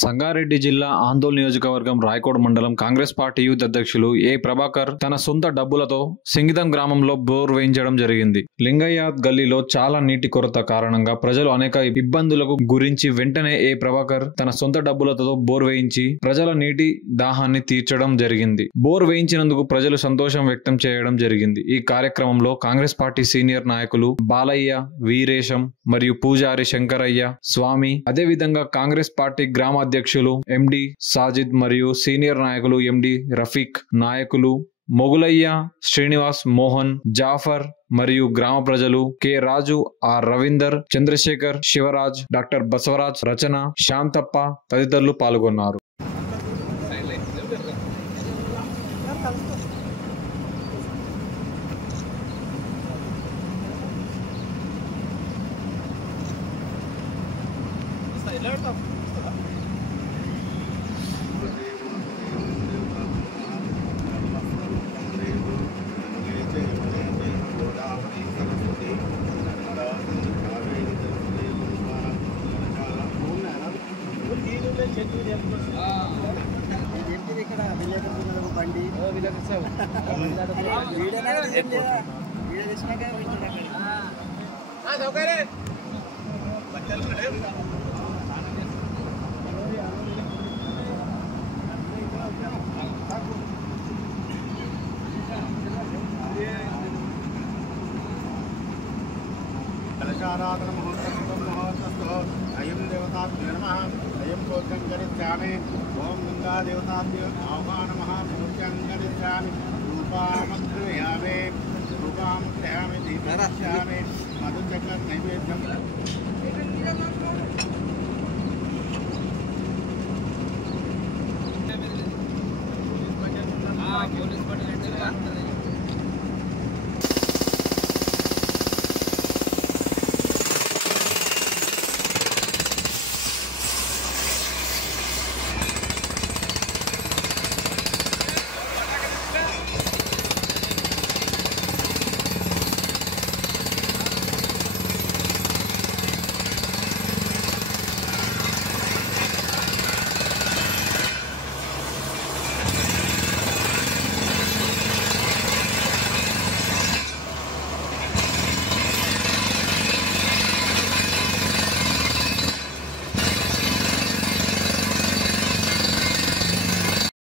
సంగారెడ్డి జిల్లా ఆందోళన నియోజకవర్గం రాయకోడ మండలం కాంగ్రెస్ పార్టీ యూత్ అధ్యక్షులు ఏ ప్రభాకర్ తన సొంత డబ్బులతో సింగితం గ్రామంలో బోర్ వేయించడం జరిగింది. లింగయ్య గల్లీలో చాలా నీటి కొరత కారణంగా ప్రజలు అనేక ఇబ్బందులకు గురించి వెంటనే ఏ ప్రభాకర్ తన సొంత డబ్బులతో బోర్ వేయించి ప్రజల నీటి దాహాన్ని తీర్చడం జరిగింది. బోర్ వేయించినందుకు ప్రజలు సంతోషం వ్యక్తం చేయడం జరిగింది. ఈ కార్యక్రమంలో కాంగ్రెస్ పార్టీ సీనియర్ నాయకులు బాలయ్య, వీరేశం మరియు పూజారి శంకరయ్య స్వామి, అదేవిధంగా కాంగ్రెస్ పార్టీ గ్రామ అధ్యక్షులు ఎండి సాజిద్ మరియు సీనియర్ నాయకులు ఎండి రఫీక్, నాయకులు మొగులయ్య, శ్రీనివాస్, మోహన్, జాఫర్ మరియు గ్రామ ప్రజలు K Raju, R Ravinder, Chandrashekar, Shivaraj, doctor Basavaraj, Rachana, Shantappa తదితరులు పాల్గొన్నారు. कलशाराधन महोत्सव अयं देवताभ्यो नमः अयं गोत्रं करिष्यामि ओम गंगा देवताभ्यो आह्वान महामूर्तिं करिष्यामि रूपामग्रयामि दीपयामि मधुचक्र नैवेद्यं पुलिस